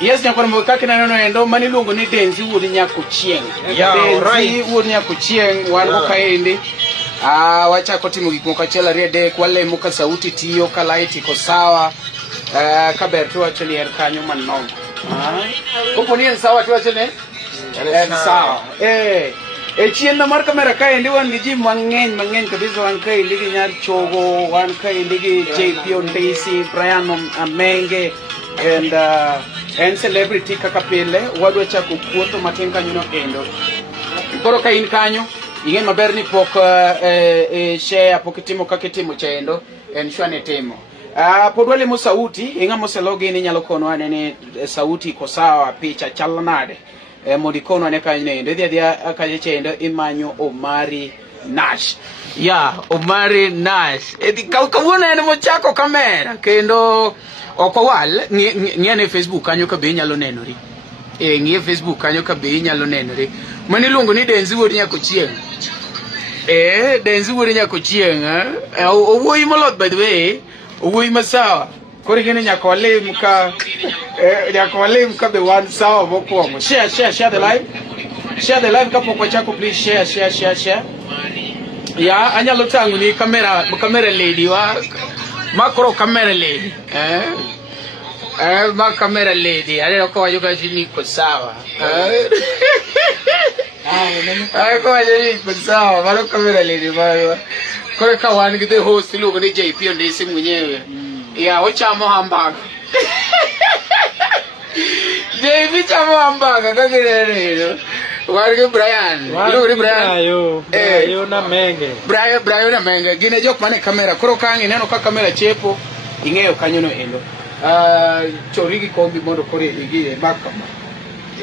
Yes, Nyakochieng kaka neno endo mani luongo ni Denzey Wuod Nyakochieng. Denzey Wuod Nyakochieng wan go kaendi. Wachako timo gik moko achiel ariyo adek, walemo ka sauti tiyo, ka light iko sawa. Ka ber to wacho ni en kanyo manong. Kopo ni en sawa to wacho ni en sawa. Chien na mar kamera kaendi wan gi ji mang'eny kabisa. Wan kaendi gi Nyar Chogo, wan kaendi gi JP Denzey, Brian Amenge, and celebrity kaka pile. Wadwa chako puotho matin kanyo no endo. Koro ka in kanyo ing'e maber ni pok share pok itimo kaka itimo chendo en shwane timo. Pod walemo sauti ing'a moselogi ni nyalo kono ane ni sauti iko sawa, picha chalo nade. Mondi kono ane kanyo endo dhia kanyo chendo imanyo Omari Nash. Omari Nash. Kawuono en mochako kamera kendo okowal ng'e Facebook kanyo ka be inyalo nenori. Ng'e Facebook kanyo ka be inyalo nenori. Mani luongo ni Denzey Wuod Nyakochieng. Denzey Wuod Nyakochieng. Owuoyi molot by the way. Owuoyi masawa. Koro ing'e nyaka walim ka be wan sawa mokwongo. Share the live. Share the live kapok wachako, please share. Anyalo tango ni kamera lady wa makro kamera lady. Ma kamera lady. Aneno ko wajuka chini ko sawa. Ko wajuka ko sawa. Mano kamera lady mano. Kore ka wan gi the host luongo ni JP Denzey mwenyewe. Ochamo hamburger. JP chamo hamburger kaka neno. Wan gi Brian. Luongo ni Brian. Brian Amenge. Gine jok mane kamera. Koro ka neno ka kamera chepo ing'eyo kanyo no endo. Chori gi kombi mondo kore igi makama.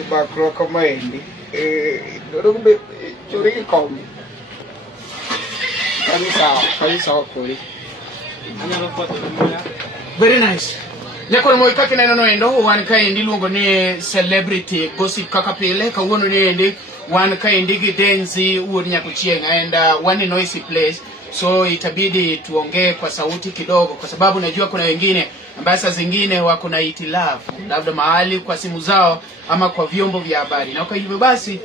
Bakro kama endi. Chori gi kombi. Kani sawa kuri. Very nice. Nyakochieng kaka neno no endo wan kaendi luongo ni celebrity gossip kaka pile. Kawuono ni endi wan kaendi gi Denzey Wuod Nyakochieng and one noisy place. So itabidi tuongee kwa sauti kidogo kwa sababu najua kuna wengine ambaye saa zingine wako na hitilafu labda mahali kwa simu zao ama kwa vyombo vya habari. Na kwa hivyo basi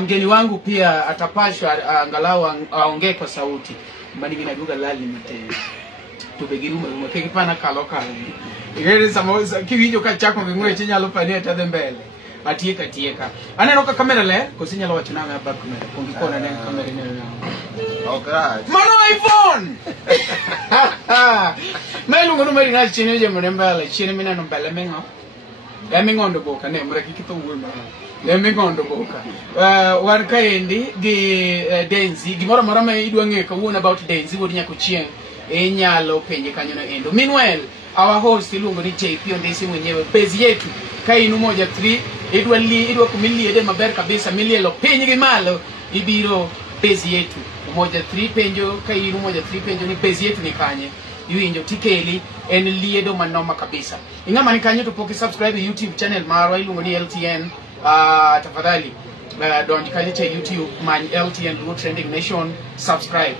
mgeni wangu pia atapashwa angalau aongee kwa sauti. Mbani vina duga lali mte. Tubegirume mkekipana kaloka. Ingere samosa kiwinjo ka chako ngwe chinyalo pane ta mbele. Atieka. Aneno ka kamera le kosinyalo wachina nga ba kamera. Kongikona ne kamera ne. Okay. Mano iPhone. Melungo no mari na chini je mrembala chini mina no mbele mengo. Mengondo boka ne mreki kito wema. Mengondo boka. Wan kaendi gi Denzey gimoro moro ma idwa ng'e kawuono about Denzey Wuod Nyakochieng nyalo penje kanyo no endo. Meanwhile our host luongo ni JP Denzey mwenyewe page yetu kainu 13 idwa kumiliede maber kabisa milielo piny gi malo ibiro page yetu 13 penjo kainu 13 penjo ni page yetu ni kanye iwinjo tikeli en liedo manoma kabisa. Ing'ama ni kanyo to pok subscribe YouTube channel marwa iluongo ni LTN. Tafadhali don't kanyo cha YouTube man LTN Blue Trending Nation subscribe.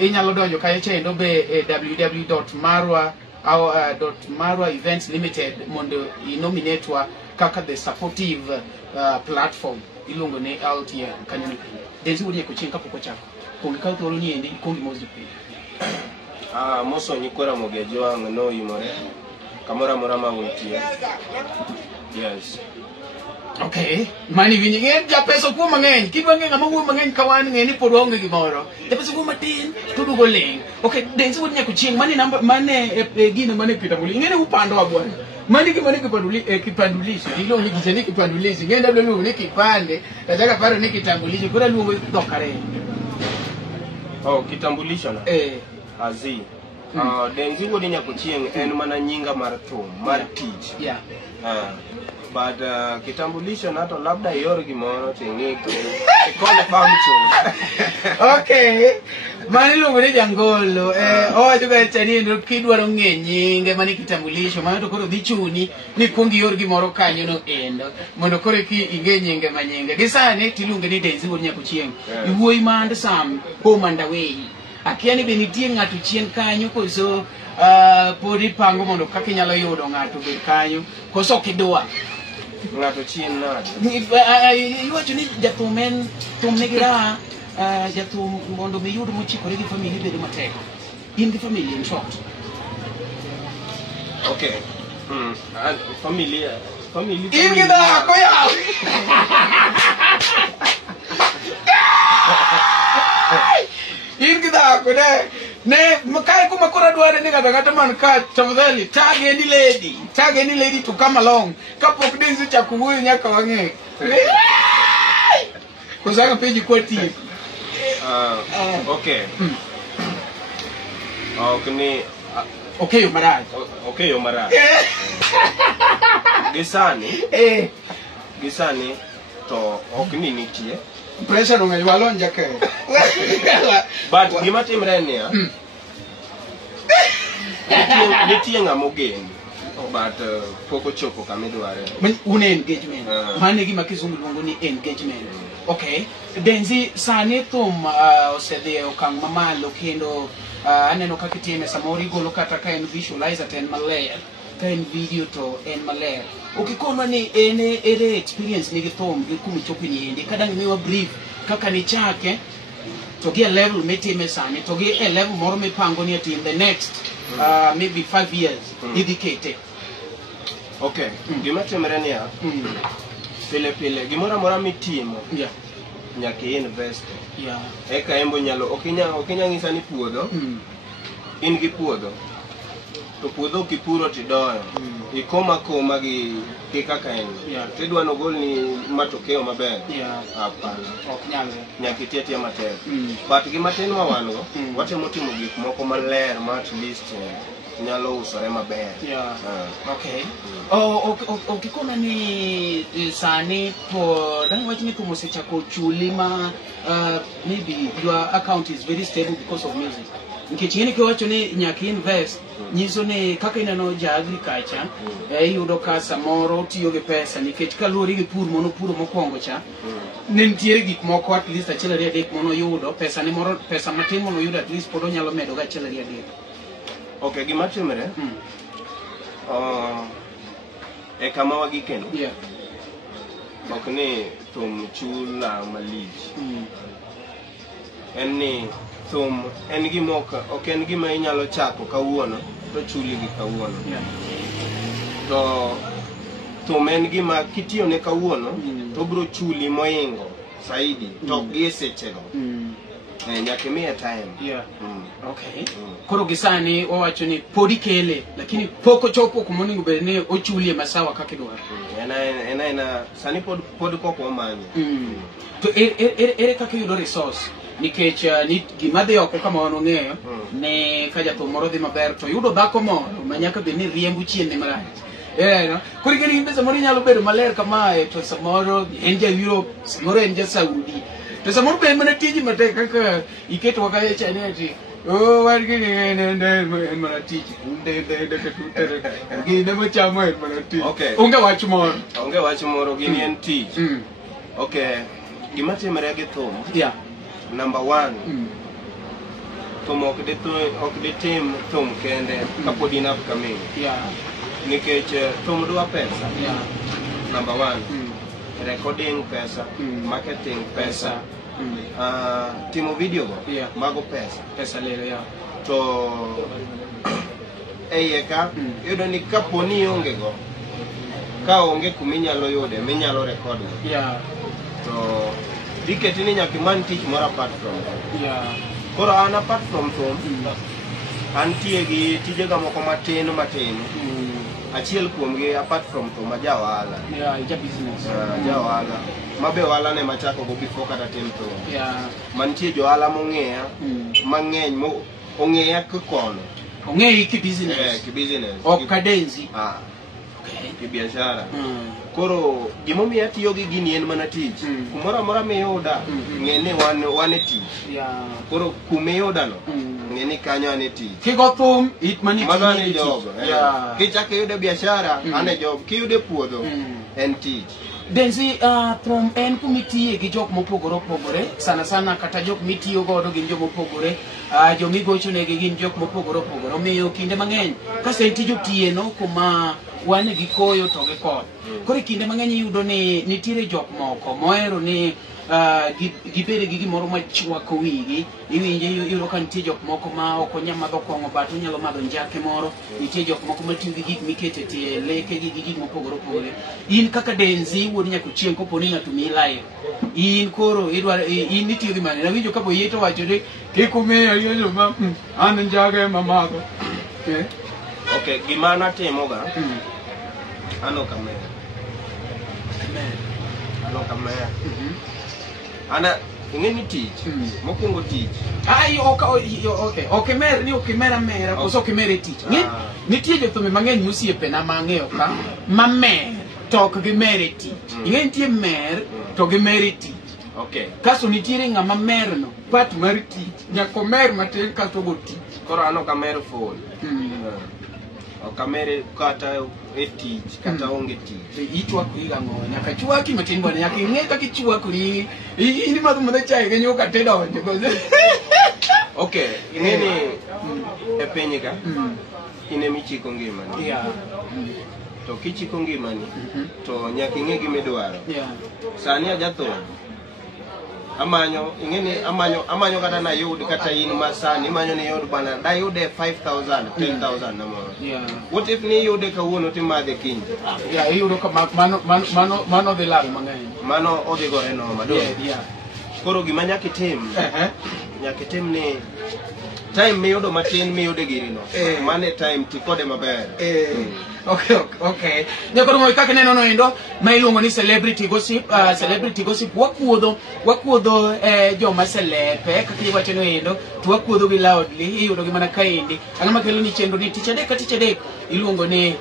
Inyalo donjo kanyo cha endo be .marwa Events Limited mondo inominatwa kaka the supportive platform iluongo ni LTN kanyo. Denzey Wuod Nyakochieng kapok ochako kongikao thuolo ni endi kongi mozi pe. Moso nyikora mogejo ang no yumore kamora mora mawuotie. Yes. Okay. Mani winyi ng'e ja peso kuom mang'eny. Kidwa ng'e ng'ama wuo mang'eny ka wan ng'e ni pod waonge gimoro. Ja peso kuom matin to dugo ling. Okay, Denzey Wuod Nyakochieng mane gino mane kitambulisho. Ng'e ne upando wa bwana. Mani gimane kipandulisho. Ilo ni kijeni kipandulisho. Ng'e ndablo luongo ni kipande. Tajaka paro ni kitambulisho. Kura luongo dhokare. Kitambulisho na. Azi. Denzey Wuod Nyakochieng en mana nyinga mar thum, mar tich. Yeah. But kitambulisho nato labda yor gimoro ting'iko. Ikone famcho. Okay. Mani luongo ni jangolo. Owacho ga chani ndo kidwaro ng'e nyinge mani kitambulisho. Mano to koro dhi chuni ni kuongi yor gimoro kanyo no endo. Mondo koro ki ing'e nyinge manyinge. Gisane tiluonge ni Denzey Wuod Nyakochieng. Iwuoyi mand Sam home and away. Akiani be nitie ng'ato chien kanyo koso Podi pango mondo kaka inyalo yudo ng'ato bed kanyo koso kidwa ng'ato chien nade iwacho ni jathum en thum nigi raha jathum mondo mi yud mochikore gi famili bedo matek in gi famili in short okay famili in gi dhako yaw in gi dhako ne kai kuma kora dware ni kata man ka tafadhali tag any lady to come along kapok Denzey chako wuoyo nyaka wang'e kusanga peji kwa ti okay okay yo maraj gisani to ok ni nitie pressure no ngai walonja ke but gima timre ni nitie ng'amo gen but poko chopo kama idware un engagement mane gima kizungu luongo ni engagement okay Denzey sani thum osedhi okang' mamalo kendo aneno kaka itime samoro igolo kata ka en visualizer to en maler ka en video to en maler okikonwa ni ere experience nigi thum gi kuma chopi ni endi kadang miwa brief kaka ni chake to gi a level mitime sani to gi a level moro mipango ni ati in the next maybe 5 years idikete okay gima timre ni pile gimora mora mitimo nyaka invest eka embo nyalo okinya ng'isa ni puodho in gi puodho to puodho kipuro tidoyo ikoma gi kaka en tidwa no gol ni matokeo maber hapana ok nyalo nyaka itieti matek but gima tin ma wan go watemo timo gik moko maler ma at least nyalo usore maber okay okikona ni sani po dan wach ni kumo sechako chuli ma maybe your account is very stable because of music nikech ng'eni kiwacho ni nyaka invest nyiso ni kaka ineno ja agriculture yudo ka samoro tiyo gi pesa nikech kaluwore gi pur mono puro mokwongo cha ne nitiere gik moko at least achiel ariyo adek mono yudo pesa matin mono yudo at least pod onyalo medo ga achiel ariyo adek okay gima timre kama wagikeno ok ni thum chula malich en ni thum en gima ok en gima inyalo chako kawuono to chuli gi kawuono to thum en gima kitiyo ne kawuono to bro chuli moingo saidi to gi sechego nyaka miye time okay koro gisani wawacho ni podi kele lakini poko chopo kumoningo bed ni ochulie masawa kaka idwaro ena sani pod koko omanyo to ere kaka yudo resource nikech ni gima dhi oko kama wan ong'eyo ne ka jathum moro dhi maber to yudo dhako moro ma nyaka bed ni riembo chien ne marach koro igeni in be samoro inyalo bedo maler kamae to samoro en ja Europe samoro en ja Saudi to samoro be en mana tiji matek kaka iketo wakaye chane ati wan gini en mana tiji gine machamo en mana tiji onge wach moro gini en tiji okay gima timre gi thum number 1 thum ok ditim thum kende kapod in upcoming nikech thum dwa pesa number 1 recording pesa marketing pesa timo video go mago pesa lele to eyeka yudo ni kaponi onge go ka onge kuminyalo yude minyalo record to diketi ni nyaka man tich moro apart from koro an apart from an tie gi tijega moko matin achiel kuom gi apart from to majaohala jaohala mabe ohala ne machako go before kata tim to mantie johala mong'eya mang'eny ong'eya kono ong'eyi ki business ok ka Denzey ki biashara koro gimomiyo atiyo gi gini en mana tich kumoro amora miyuda ng'e ni wan e tich koro kumiyuda no ng'e ni kanyo ane tich kigo thum it mani job kichako yude biashara ane job kiyude puodho en tich Denzey, from en kumitiye gi jok mopogore opogore, sana kata jok mitiyo godo gin jok mopogore, jomigocho negi gin jok mopogore opogore. Omiyo kinde mang'eny kaseti jotieno kuma wan gi koyo to gi koth. Koro kinde mang'eny iyudo ni nitiere jok moko mohero ni gibede gi gimoro machwako wigi, iwinje iyudo ka nitie jok moko ma ok onyal madho kong'o but onyalo madho njake moro, nitie jok moko matiyo gi gik mikete tie leke gi gik mopogore opogore. In kaka Denzey wuod Nyakochieng kopo ni ng'ato miyi live, in koro in itiyo gi mane? Nawinjo ka boyie to wacho ni kik umiya yo ma an njage mamadho. Okay, gima natimoga ano kamera. Ano kamera. Ana ingeni tich mokwongo tich okay mer ni okimera mera koso okimere tich nitie jothum mang'eny mosiepena mang'eyo ka mamer to ok gimere tich ing'e nitie mer to gimere tich kaso nitiere ng'ama merno pat mar tich nyako mer matin kaso go tich koro ano kamer full okamere kata etich kata onge tich itwako igang'o nyaka chwaki matin bwana nyaka ing'e kaka ichwakori ini madho chai gi nyuka tedonjo. Okay, ing'eni e piny ka in emichiko ngimani to kichiko ngimani to nyaka ing'e gimidwaro. Sani ajathum amanyo ing'eni amanyo kata nayud kata in masani imanyo ni yud bana dayude 5,000 10,000 namoro. What if ni yude kawuono timadhe kiny? Iyudo ka mano dhi lal mang'eny, mano odhi gore noma do. Koro gima nyaka itim ni time miyudo matin miyude girino mane time tikode maber. Okay. Nyakoro mo kaka neno no endo ma iluongo ni celebrity gossip. Celebrity gossip wakuodho joma celepe kaka iwacho no endo to wakuodho gi loudly iyudo gi mana kaendi. Ang'o makelo ni chenro ni tich adek iluongo ni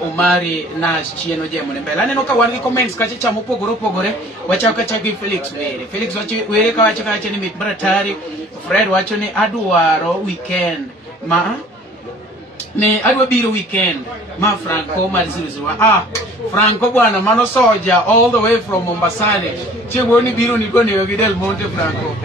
Omari Nash chieno jemo ne mbele. Aneno ka wan gi comments kacha chamo opogore wachako kacha gi Felix Were ka wacho kacha ni mit baratari. Fred wacho ni adwaro weekend ne adwa biro weekend ma Franco mar 001 Franco bwana mano soja all the way from Mombasane chego ni biro ni dwani gi Del Monte Franco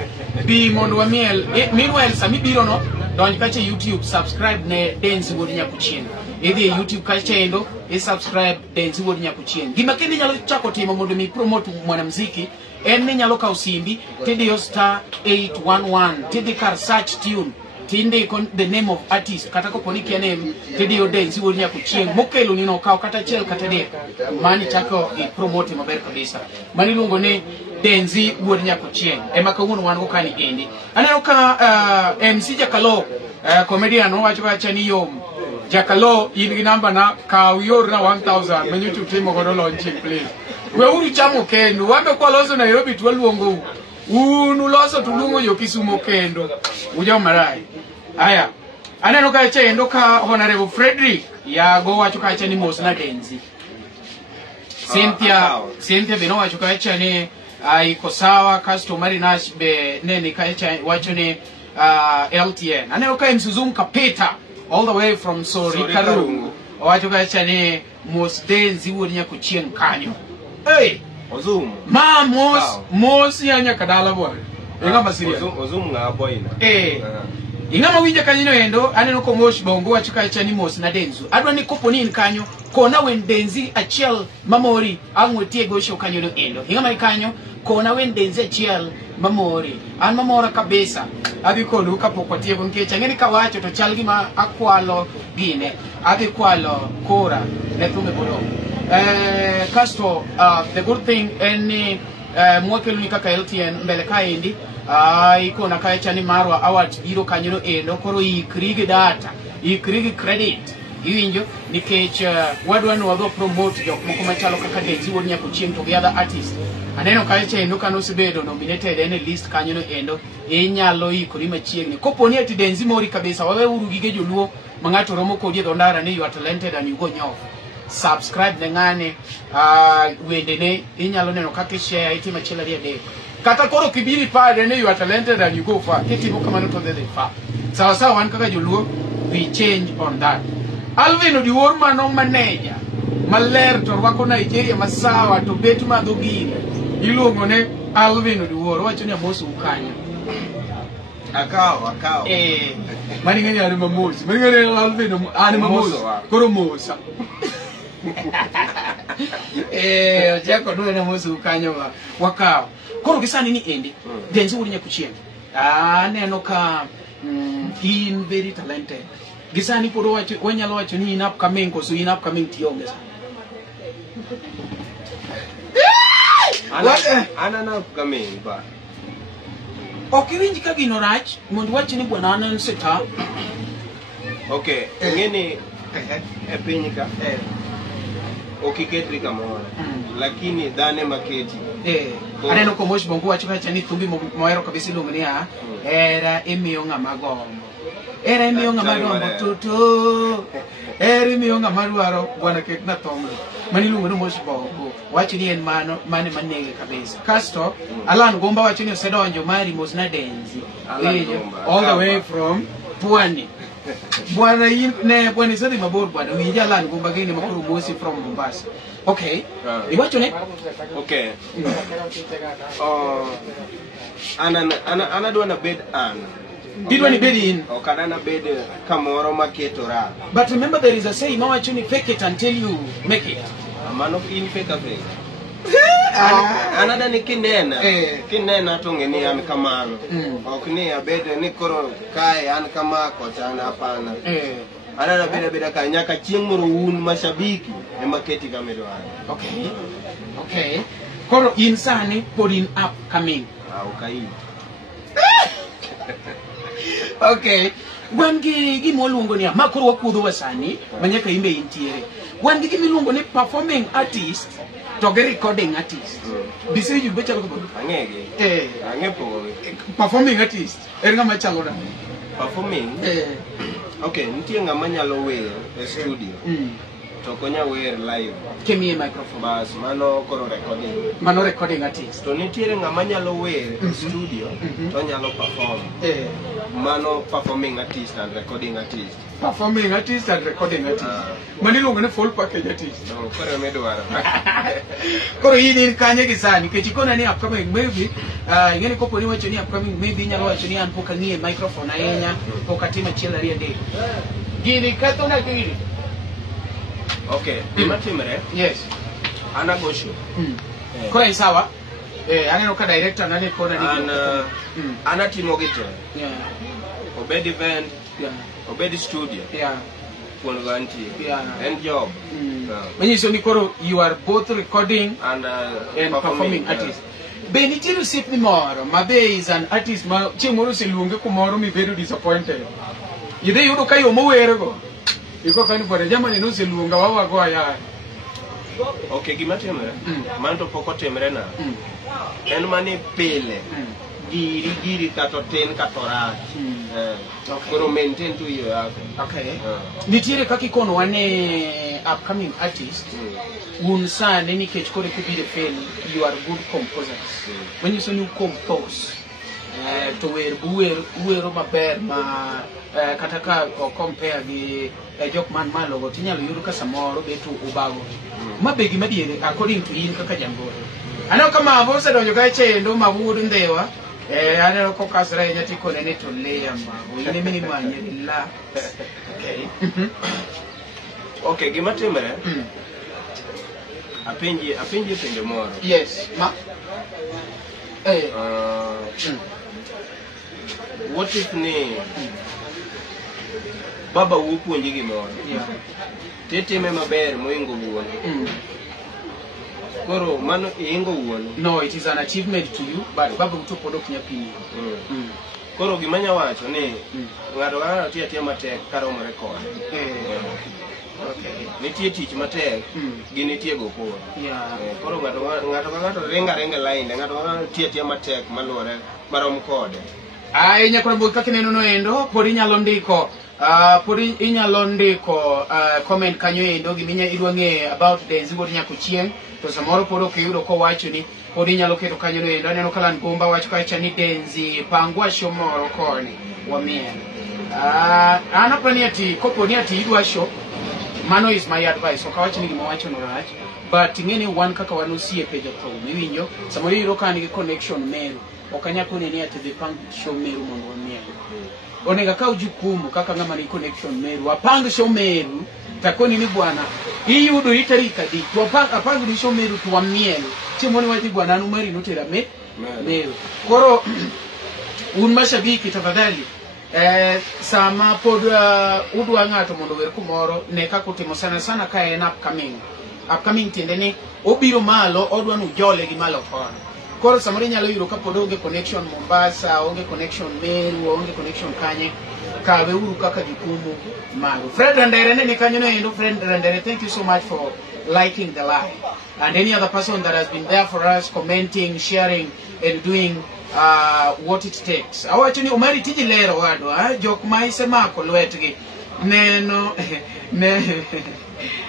bi mondo wa miel meanwhile sami biro no donj kacha YouTube subscribe ne Denzey wuod Nyakochieng idhi YouTube kacha endo subscribe Denzey wuod Nyakochieng gima kende nyalo chako timo mondo mi promote mwanamuziki en ni nyalo kawo simbi tidiyo *811 tidhi kar search tune tinde kon the name of artist kata koponi kia name tidiyo Denzey wuod Nyakochieng mokelo ni no kawo kata chiel kata dek mani chako i promote maber kabisa mani luongo ni Denzey wuod Nyakochieng ema kawuono wan go kani endi. Aneno ka MC Jakalo comedian wacho kacha ni yom Jakalo in gi namba na kaw yor na 1000 menyo tutimo godo launching please. We uru chamo kendo wambe kwa loso Nairobi twaluongo unu loso tulungo yo Kisumo kendo uja marai. Aya aneno ka endo ka Honorable Frederick yago wacho kacha ni mos na Denzey. Cynthia beno wacho kacha ni iko sawa kasto Omari Nash be neni kacha wacho ni LTN. Aneno ka Msuzum Kapeta all the way from Sorikaru wacho kacha ni mos Denzey wuod Nyakochieng kanyo. Ozum ma mos ya nyakadala bwana inga masiria Ozum nga boyina inga mawinja kanyo endo aneno ko mosh bongo wacho kacha ni mos na Denzey adwa ni kopo ni kanyo kona wen Denzey achiel mamori ang'wetie gosho kanyo no endo inga mai kanyo kona wen Denzey achiel mamori an mamora kabisa adhi kodu kapok watieko nikech ang'eni ka wacho to chal gima akwalo gine adhi kwalo kora ne thume bodong. Kasto the good thing any mwakelu ni kaka LTN mbele kaendi iko na kacha ni Marwa Award biro kanyo endo koro ikrigi data ikrigi credit iwinjo nikech wadwa no wadho promote jok moko machalo kaka Denzey wuod Nyakochieng to gi other artist aneno kacha endo kano sebedo nominated in a list kanyo no endo inyalo ikori machiegni koponi ati Denzey mori kabisa wawe uru gige joluo mangato romo kodi dho ndara ni you are talented and you go nyof subscribe ne ngane wende ne inyalo neno kaka share itima chela ria de kata koro kibiri pade ne you are talented and you go far kitimo kamano to the far sawa wan kaka joluo we change on that. Alvin Odiwuor mano manager maler to rwako Nigeria masawa to bet madho gini iluongo ne Alvin Oduor wacho ni amoso ukanyo akaw mani ngani ari mamosi mani ngani Alvin ani mamosi koro mosa jako dwe na moso ukanyo wakaw koro gisani ni endi Denzey Wuod Nyakochieng neno ka in very talented gisani podo wacho wanyalo wacho ni in upcoming koso in upcoming tionge ana upcoming ba okiwinji ka gino rach mondo wacho ni bwana anen seta okay ngeni e piny ka okiketri kamoro lakini dhane maketi aneno ko mosh bongo wacho kacha ni thumbi moero kabisa iluongo ni era imiyo ng'ama gombo era imiyo ng'ama gombo toto era imiyo ng'ama dwaro bwana ket na thombo mani iluongo ni mosh bongo wacho ni en mano mane manege kabisa kasto Alan Gomba wacho ni osedonjo mari mos na Denzey all the way from Pwani bwana ne bwana isadi mabor bwana winja Alan Gomba gini makuru mosi from Mombasa okay iwacho ne okay ana dwana bed didwa ni bed in okada na bed kamoro maketo ra but remember there is a saying mawacho ni fake it until you make it amano in fake ana dani kinena to ngeni an kamano ok ni abed ni koro kae an kama ko chana hapana ana na beda ka nyaka chieng moro un mashabiki e maketi kamero okay koro insani pod in upcoming okay okay wangi gimoluongo ni makoro wakudho wasani manyaka imbe intiere wangi gimiluongo ni performing artist to ge recording artist bise you becha ko angege angepo performing artist eringa machalo na performing okay nitie ngama nyalo wer e studio to konya wer live kemi microphone bas mano recording artist to nitie ngama nyalo wer e studio to nyalo perform mano performing artist and recording artist mani luongo ne full package artist no kore medwaro koro yini kanye gisani kechikona ni upcoming maybe ngeni kopo ni wacho ni upcoming maybe nyalo wacho ni an poka ngie microphone aenya poka tima chiel ari ade gini kato na gini okay imatimre yes ana gosho kora isawa aneno ka director nani kona ni ana timo gite obed event obed studio one ganti and job when you say Nikoro you are both recording and performing artist Beni tiru sip ni moro mabe is an artist ma chimoro silunge kumoro mi bedo disappointed ide yudo kayo mowere go iko kani bore jamani no silunga wawa go aya okay gimatemre manto poko temre na en mani pile giri kato ten katora koro maintain to you okay nitiere kaki kono wane upcoming artist un sane ni kech kore kubide fail you are good composers when you say you compose to wero maber ma kataka compare gi jok man malo go tinyalo yudo ka samoro betu ubago mabegi madiere according to in kaka jangoro ano kama avose donjo ka chendo mawuod ndewa aneno ko kasra nyati ko ne to leya ma ine mini manye la okay okay gimatimre apenji penjo moro yes ma what if ni baba wupuonji gimoro titime maber moingo wuon koro mano ingo wuon no it is an achievement to you but baba uto podok nyapini koro gimanya wacho ni ngado ngado tiatia matek karo mo record okay nitie tich matek gi nitie gopor koro ngado renga line ngado tiatia matek maluore marom kode nyakora boy kaka neno no endo pod inyalo ndiko comment kanyo endo giminya idwa ng'e about Denzey Wuod Nyakochieng to samoro pod ok yudo ko wacho ni pod inyalo keto kanyo no endo aneno ka Alan Gomba wacho kacha ni Denzey pangwa show moro koni wamien anapani ati kopo ni ati idwa show mano is my advice. Okawacho ni gima wacho no rach, but ingeni wan kaka wan osiepe jotho miwinjo samoro iro kan gi connection meru okanya kone ni ati the pang show meru mondo wamiel onega ka ujukumu kaka ngama ni connection meru apang show meru takoni ni bwana iyudo itarika di to apang ni show meru to wamiel chimoni wathi bwana anu mari notera meru koro un mashabiki tafadhali sama pod udwa ng'ato mondo wer kumoro ne kako timo sana ka en upcoming tiende ni obiro malo odwa nu jole gi malo kono koro samoro nyalo yiro ka pod onge connection Mombasa onge connection Meru onge connection kanye kawe uru kaka jukumu maru Fred Randere ne kanyo no endo Fred Randere, thank you so much for liking the live, and any other person that has been there for us, commenting, sharing and doing what it takes. Awacho ni umari tiji lero wadwa jok ma isemako lwetgi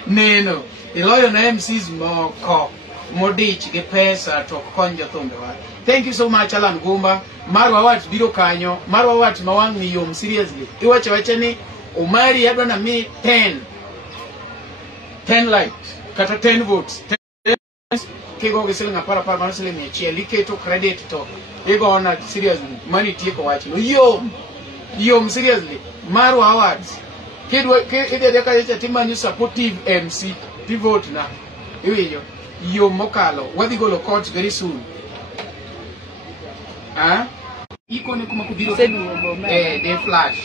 neno iloyo na MCs moko modich gi pesa to konjo thumbe wa. Thank you so much Alan Gumba. Marwa wat biro kanyo, marwa wat mawang ni yom seriously. Iwacho wacha ni umari yadwa na mi 10 likes kata 10 votes. Kigo gisilinga para manasilini chielike to credit to ego ona seriously money tiko wachi no yom seriously Marwa Awards kidwa yaka timani supportive MC pivot na iwiyo yom mokalo wadhi golo court very soon iko ni kuma kudiro de flash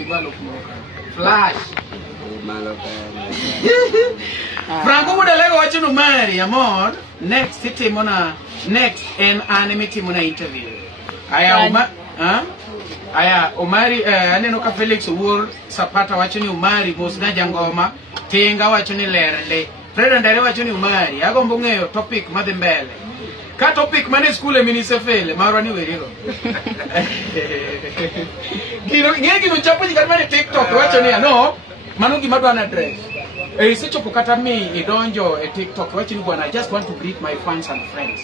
ibalo kumoka flash Franco Mudalego wacho no mari amor next timona next en anime timona interview aya Omari aneno ka Felix Owuor Sapata wacho ni Omari mosna jangoma tinga wacho ni lerle Fred Ndare wacho ni Omari agombo ng'eyo topic madhi mbele ka topic mane skule minisefele marwa ni weriro gino chapo jikati mane TikTok wacho ni no mano gima dwana address sechopo kata mi idonjo e TikTok wacho ni bwana I just want to greet my fans and friends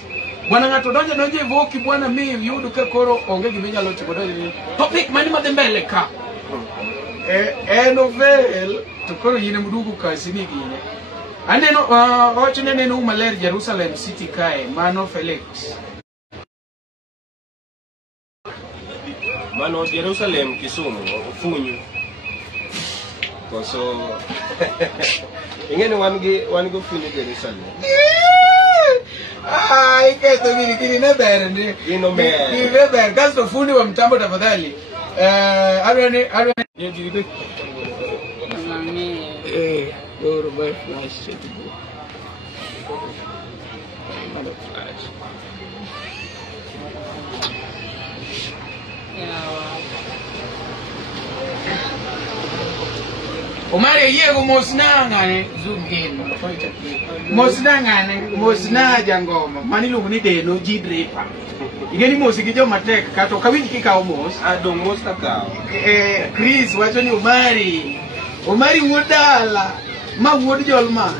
bwana ngato donjo evoki bwana mi yudo ka koro onge gima nyalo timo donjo topic mane madhi mbele ka novel to koro yine mudugu kasi ni gine aneno wacho ni neno maler Jerusalem City kae mano Felix mano Jerusalem Kisumu Funyu koso ingene wan go Funyu Jerusalem keto gini ne ber ni gino ni ber kasto fundi wa mtambo tafadhali arwane ndio Doro by flash to go. Another flash. Omari yego mosnanga ne zoom in. Mosnanga ne mosna jangoma. Mani lungu ni deno jidrepa. Igeni mosi kijo matek kato kawinji kikao mos. Adong mos kakao. Chris wacho ni Omari Wodala. Ma Wuod Jolman.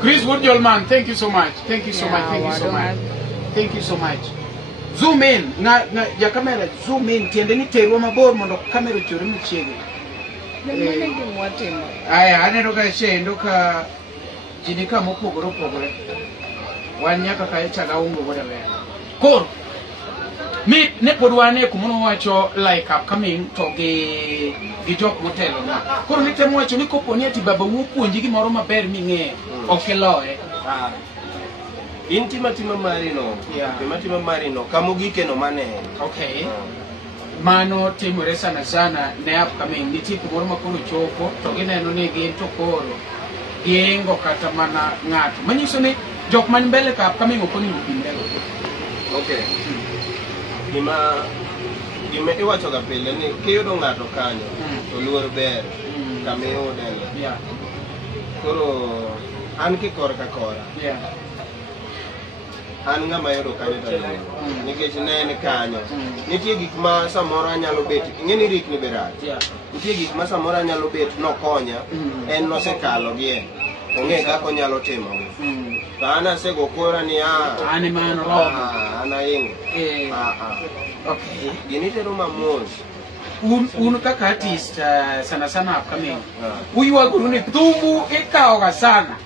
Chris Wuod Jolman, thank you so much. Thank you so much. Thank you so much. Zoom in. Ya kamera zoom in. Tiende ni terwa mabor mondo kamera chore mchiegi. Aya, aneno ka shendo ka jinika mopogore. Wanyaka ka echaga ungo boda we. Kor. Mi ne podwane kumono wacho like upcoming to gi jok motelo na. Koro ni temo wacho ni koponi ati baba wupuonji gimoro maber ming'e okeloe. Intima marino. Tima marino kamogike no mane. Okay. Mano timore sana ne upcoming nitie kumoro makoro chopo to gineno ni gin to koro giengo kata mana ng'ato. Manyiso ni jok man mbele ka upcoming okoni mbele. Okay. Gima iwacho ga pile ni kiyudo ng'ato kanyo to luor ber kamiyo dela koro an kikor ka kora an ng'ama yudo kanyo to nikech ne en kanyo nitie gik ma samoro anyalo bet ing'eni rik ni berach nitie gik ma samoro anyalo bet nokonya en nosekalo gi ong'e kaka onyalo timo Ana sego kora ni Ani man robo. Ana ingo. Okay. Ginite ruma mos. Un kaka artist sana sana upcoming. Uyuwa guruni tumu ikaoga sana.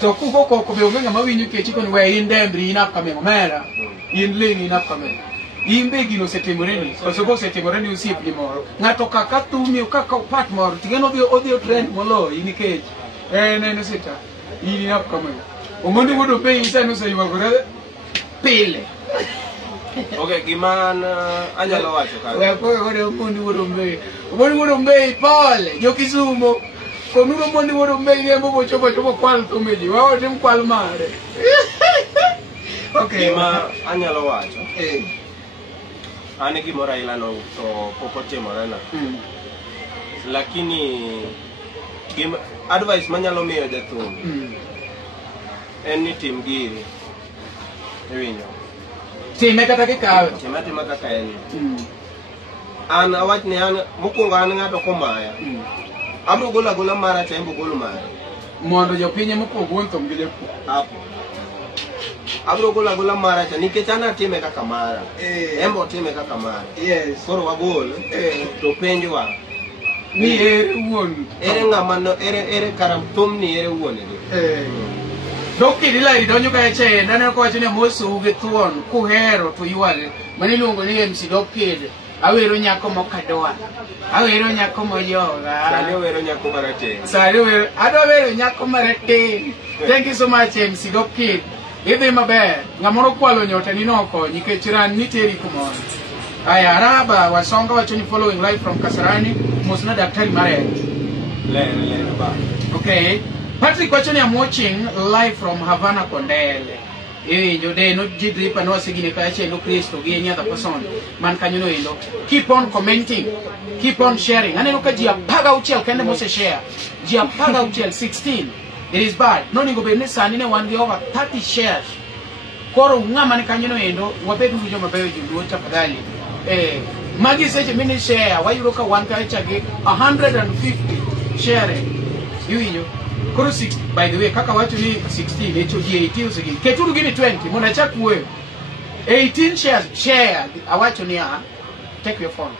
To kuko ko beonga mawinyo ke chiko ni we indembri in upcoming mera. In ling in upcoming. Imbe gino setemoreni. Kosobo setemoreni usiep ni moro. Ngato kaka tumi kaka part moro. Tingeno odio trend molo inikeji. No sita. In upcoming. Omondi wodo be isa no say wagore pile. Okay, gimana anyalo wacho ka. Wewe wodo omondi wodo be. Omondi wodo be pole. Jo Kisumo. Konuro omondi wodo be yembo bochobo kwal kumeji. Wao tim kwal mare. Okay. Gima anyalo wacho. Ane gimora ilano to pokotimo na. Lakini gima advice manyalo miyo jathum. Any team giri. Ewinyo. Time kata kikawe. Time kaka en. An awach ni an mokuongo an ng'ato komaya. Abro gola mara tembo golo mara. Mondo jopinye mopogo ntom gi japu. Apo. Abro gola mara cha nikech an atime kaka mara. Embo time kaka mara. Yes. Koro wagol. To penjwa. Ni ere wuon. Ere ng'ama no ere karam thum ni ere wuon ni. Doki dilari donyo ka eche ndane ko wachine mosu gi thuon kuhero to ywale maniluongo ni MC Dokid awero nyako mokadwa awero nyako moyoga Sani awero nyako marateng Sani awero nyako marateng. Thank you so much MC Dokid. Idhi maber ng'amoro kwalo nyota ni noko nikech ran niteri kumon. Aya Araba wasonga wachoni following live from Kasarani mosna daktari mare. Le ba. Okay. Patrick Wachoni, I'm watching live from Havana Condele. Jode no jidripa no sigine kache no Kristo gi any other person. Man kanyo no indo. Keep on commenting. Keep on sharing. Aneno ka jia paga uchiel kende mose share. Jia paga uchiel 16. It is bad. No ningo be ne sani ne wan gi over 30 shares. Koro ngama ne kanyo no indo wabedu jo mabeyo ju tafadhali. Magi seche mini share wayudo ka wan ka chage 150 sharing. You Koro 6, by the way, kaka watu ni 16, echo ji 18 usigi. Keturu gini 20, muna chaku wewe. 18 shares, share, awacho ni take your phone.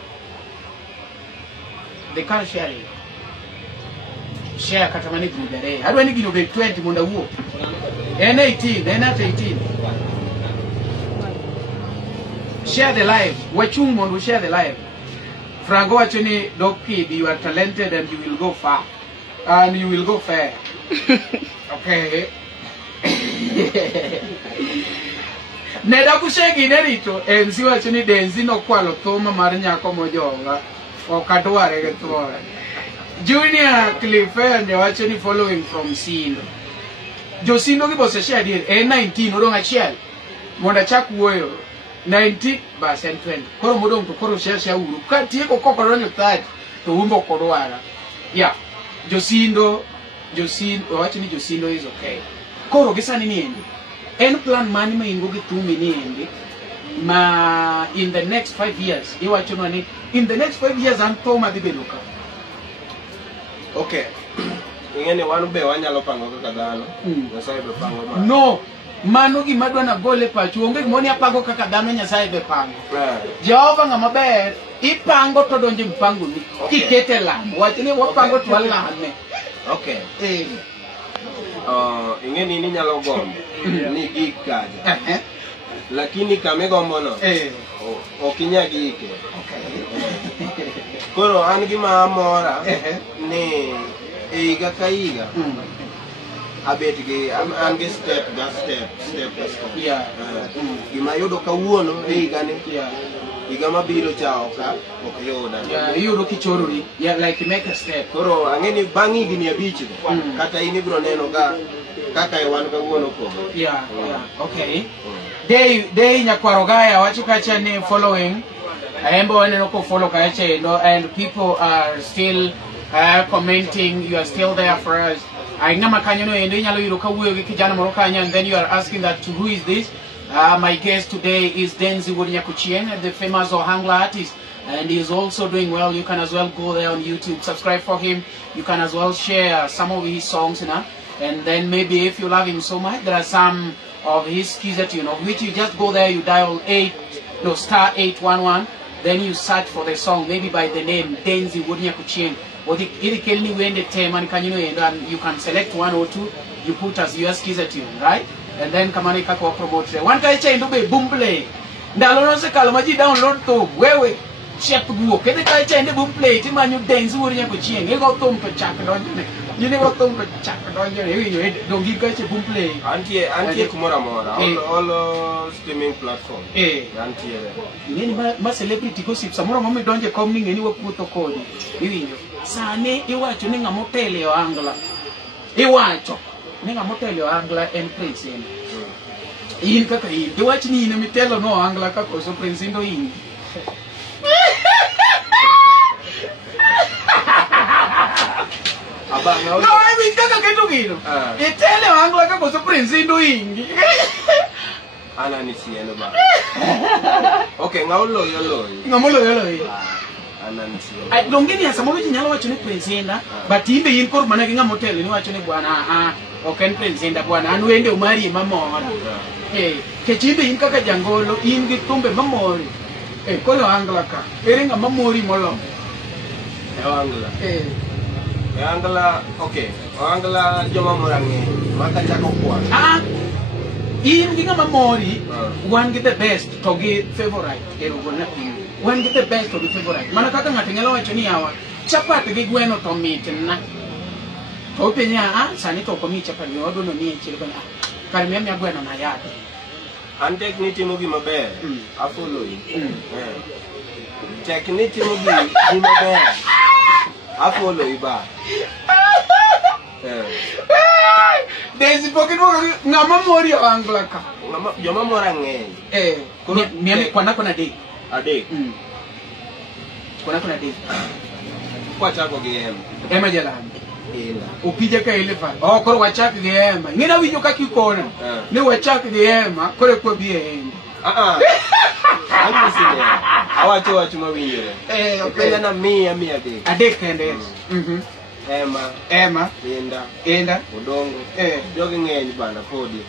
They can't share it. Share katamani gudare. Hadu wani gino be 20, muna uo. Ena 18, ena 18. Share the live. Wachung mundu share the live. Franco wacho ni Dokid, you are talented and you will go far. And you will go fair. Okay. Neda kushegi nerito enzi wachoni Denzey no kwalo thuma mar nyako mojonga okadware ge thuora. Junior Clifford wachoni following from Sindo. Josindo gi bose share dir 19 odong achiel. Monda chak wuoyo 90 bas 20. Koro modong to koro share uru. Ka tieko kokoronyo 30 to umbo kodwara. Yeah. Josindo wachoni Josindo is okay. Koro gisani ni endi. En plan mani ma ingo gitumi ni endi. Ma in the next 5 years. Iwachono ni in the next 5 years anto ma dibeduka. Okay. Ingene wanu be wanyalo pango kaka dhano. Nyasaye be pango ma. No. Mano gima dwa na gole pacho onge gimoni apango kaka dhano Nyasaye be pango. Jehova ng'ama ber ipango to donje mpango ni. Kikete lamo. Wachni wapango to lame. Okay. Ingeni ni nyalo gombo ni gik kaje. Lakini kame gombo no. Okinya gike. Okay. Koro an gima amora ni iga ka iga. Abet gi an gi step. Yeah. Gima yudo kawuono iga ni. Yeah. Iga mabiro chao ka okyoda. Yeah, yudo kichorori. Yeah, like you make a step. Koro angeni bangi gini abichi. Kata ini bro neno ka kaka iwan kawuono ko. Yeah. Okay. Day nyakwarogaya wachukacha ni following. Aembo waneno ko follow kache and people are still commenting. You are still there for us. Ngama kanyono endo nyalo yudo kawuoyo gi kijana moro kanya, and then you are asking that who is this? My guest today is Denzey Wuod Nyakochieng, the famous Ohangla artist, and he's also doing well. You can as well go there on YouTube, subscribe for him. You can as well share some of his songs, And then maybe if you love him so much, there are some of his keys that you know, which you just go there, you dial star 811, then you search for the song, maybe by the name Denzey, Wuod Nyakochieng. Or the Kelly when the time and you can select one or two, you put as your keys at tune, right? And then come on, promote. One guy chain to be boom play. Dalono se kalmaji download to wewe. Chep go. Kede kai chain the boom play. Timanyu Denzey Wuod Nyakochieng. You go to chak don you. You never to chak don you. Don't give guys a boom play. Anti kumora mora. All streaming platform. Anti. Nini ma celebrity gossip. Samora mami donje coming anywhere put to call. You. Sane iwacho ni ngamotele yo angla. Iwacho ni ngamotele yo angla en prince en. In kaka in. Iwacho ni mitelo no angla kako so prince ndo in. Abang no. No, I mean kaka ketu gino. Itele angla kako so prince ndo in. Ana ni sieno ba. Okay, ngaulo yo. Ngamulo yo. I don't get some of it in yellow watching Prince Enda, but in the Incorp Managinga Motel in watching Buana, or can Prince Enda Buana, and when they marry Mamma. Eh, Kechibi in Kakajangolo, in the Tumbe Mamori, a Colo Anglaka, hearing a Mamori Molo. Angla. Angla, okay. Angla Jomamorangi, Makachako. Ah, in Ginga Mamori, one get the best to get favorite. One get the best of the favorite. Manakaka Matingalo Chaniawa, Chapa the big bueno to meet and open ya, Sanito Comi Chapa, you don't need children. Carmemia Bueno Nayat. And take Niti movie my bear. I follow you. Take Niti movie my bear. I follow you back. There's a pocket Namamori Anglaka. Your mamorang, nearly Quanacona day. A day. Quanacona day. What's up again? Emma Jalan. Upijaka elephant. Oh, call what chuck the Emma. Nina, we look at you corner. No, what chuck the Emma. Call it could be a end. I want to watch my window. Okay, me and me a day. A day can dance. Emma, Enda, Udongo, jogging in Bana Podi,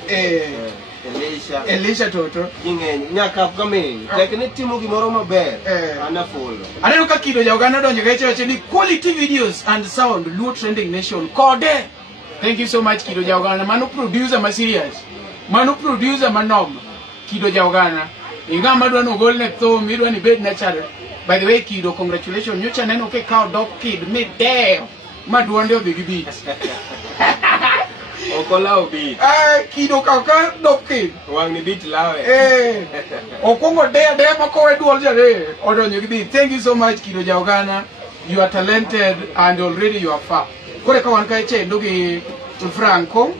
Elisha Toto, Nyakap coming, like an Timogi Moroma Bear, and a follow. I don't know Kido Yogana, don't you get any quality videos and sound, low trending nation, called there. Thank you so much, Kido Yogana, Manu producer, my serious, Manu producer, Manom, Kido Yogana, Ingamadano Golden Thumb, Midwani Bed Natural. By the way, Kido, congratulations, your channel, okay, cow dog kid, made damn. Madwande big beat. Okola beat. Kido kaka doki. Wangi beat lawe. Okongo there mako edu already. Odonyo beat. Thank you so much Kido Jaugana. You are talented and already you are far. Kore ka wanka eche ndugi Franco.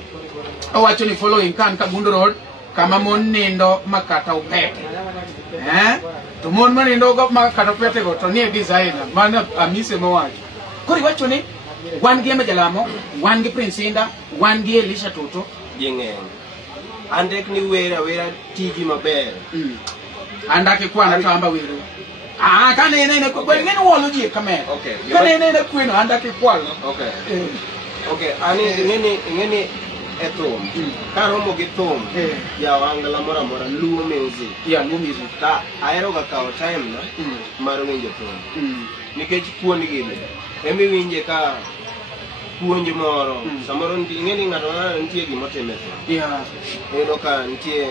Awachoni following kan Kabundo Road. Kama monindo makata upete. Tumon manindo go makata upete go. Tony designer. Mana amise mwaji. Kore wachoni. One game Jalamo, one game Prince Inda, one game Elisha Toto. Yingeng. And take new way where TG my bear. And I can quite a will. Ah, can I go in one come in? Okay. Can I queen and I can qual? Okay. Okay, I need any at home. Caromo get home. Yawangala Mora, Lu music. Yeah, Lu music. I don't got time, Marawinja home. Nikech kuon gile. Emi winje ka puonj moro. Samoro ngeni ng'ato nitie gima timore. Yeah. Eno ka nitie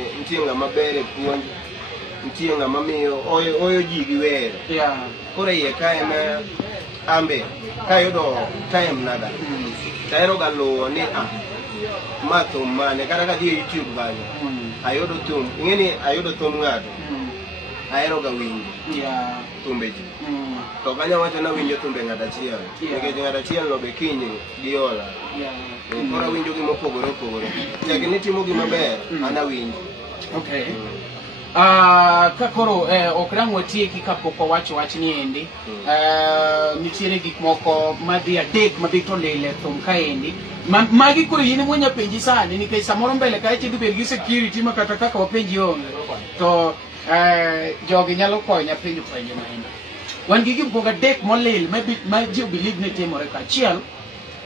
ng'ama bere puonj. Nitie ng'ama miyo oyo ji gi wer. Yeah. Koro iye ka ema ambe kayudo time nada. Taero ga luwo ni ma thum mane kata ka dhi YouTube kanyo. Ayudo thum. Ngeni ayudo thum ng'ato. Aero ga winjo. Yeah. Thumbe ji. To kanya wacho na winjo thumbe ng'ata chiel. Nikech ng'ata chiel no be kinyi diola. Koro winjo gi mopogore opogore. Tek ni timo gima ber, ana winjo. Okay. Kakoro okrango tieki kapoko wacho ni endi. Nitiere gik moko madhi adek mabiro to lele thum ka endi. Magi koro yini mwenye penji sani nikech samoro mbele ka eche dibed gi security makata kaka wapenji onge. To jogi nyalo konya penjo ma endi. Wan gigi boga dek molil maybe my you believe ne timore ka chiel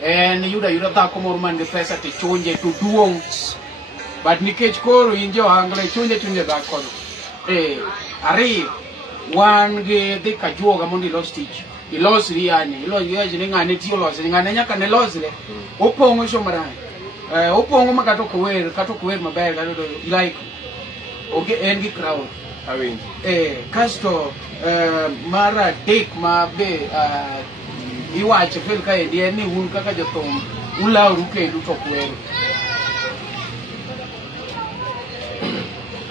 en yuda dhako moro man gi pesa to chunje to duong', but nikech koro in jo angle chunje dhako. Ariyo, wan gi dhi ka juoga mondo ilos tich, ilosri yani, ilosi ni ng'ane tiyo losri, ng'ane nyaka ne losre, opong'o shomarani, opong'o ma kata ok wer maber, like, en gi crowd. Kasto mar adek ma be iwacho fel ka endi en ni un kaka jothum ulawru kendo to kwero.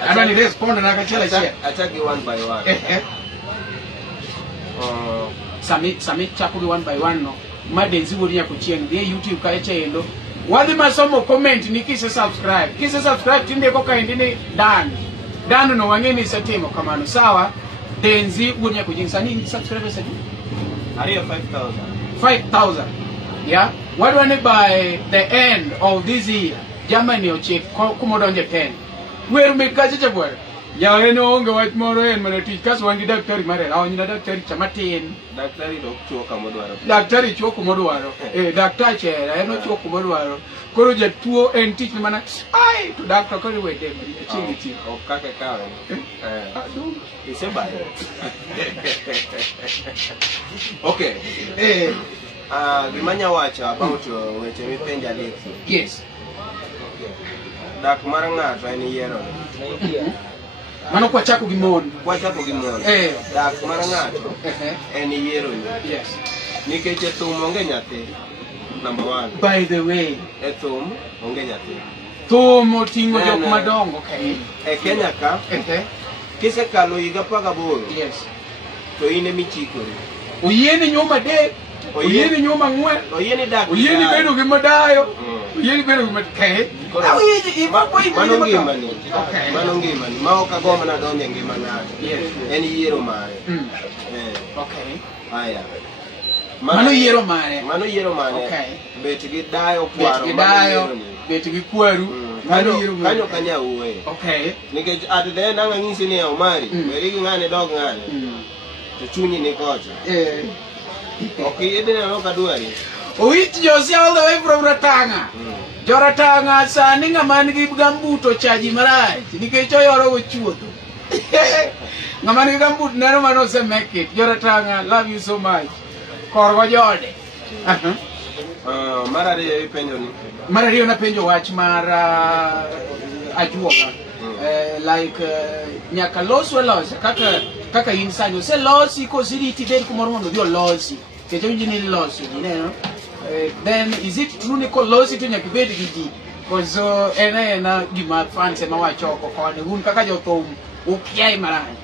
I don't respond na kachela chia. Attack you one by one. Sami chako gi one by one no. Ma Denzey Wuod Nyakochieng di YouTube ka echendo. Wadhi masomo comment ni kise subscribe. Kise subscribe tinde ko kaendi ni Dan no wangeni setimo kamano. Sawa. Denzey Wuod Nyakochieng sani subscribe sani. Area 5,000. Yeah. What when by the end of this year, Germany oche kumodonje 10. Where me kaje jabwer. Ya eno onge wach moro en mana tich kaso wangi daktari mare. Awanyina daktari chamatin. Daktari dok chuo kamodwaro. Daktari chuo kumodwaro. Daktari chera eno chuo kumodwaro. Koro jatuo en tich mana ai to doctor kori wede chingi. O kake kawe. Isebayo. Okay. Gimanya wacha about weche mipenja leksi. Yes. Dak mar ng'ato en yiero. Mano kwa chako gi mon. Dak mar ng'ato en yiero. Yes. Nikech thum onge nyathi. Number 1. By the way, thum onge nyathi. Thum oting'o jok madongo kae. Kenya ka. Kisekalo higa 18. Yes. To in emichikori. Oyieni nyoma adek. Oyieni nyoma ang'wen. Oyieni dak. Oyieni bedo gi madayo. Oyieni bedo gi makae. Mano ngimani. Ma ok agombo nadonjo e ngima ng'ato. En yiero mare. Okay. Aya. Mano yiero mare. Okay. Bet gi dayo kwaro. Bet gi kwaru. Kanyo kanya uwe. Okay. Nikech at the end anga ng'isi ni Omari. Weri gi ng'ane dog ng'ane. To chunyi ni kocha. Okay, edene no kadwari. Owit Josie all the way from Ratanga. Joratanga sani ng'ama nigi gambuto chaji marach nikech oyoro go chuodho. Ng'ama nigi gambut neno mano se make it. Joratanga, love you so much. Korgo jode. Mar ariyo ipenjo ni. Mar ariyo na penjo wach mar ajuoga. Like nyaka loso kaka in sanyo se losi kosiriti bed kumoro mondo dio losi. Kecho injini losi, you then is it true niko losi to nyaka bed gi ji? Koso ena gima fanse ma wachoko kone un kaka jothum ukiai marani.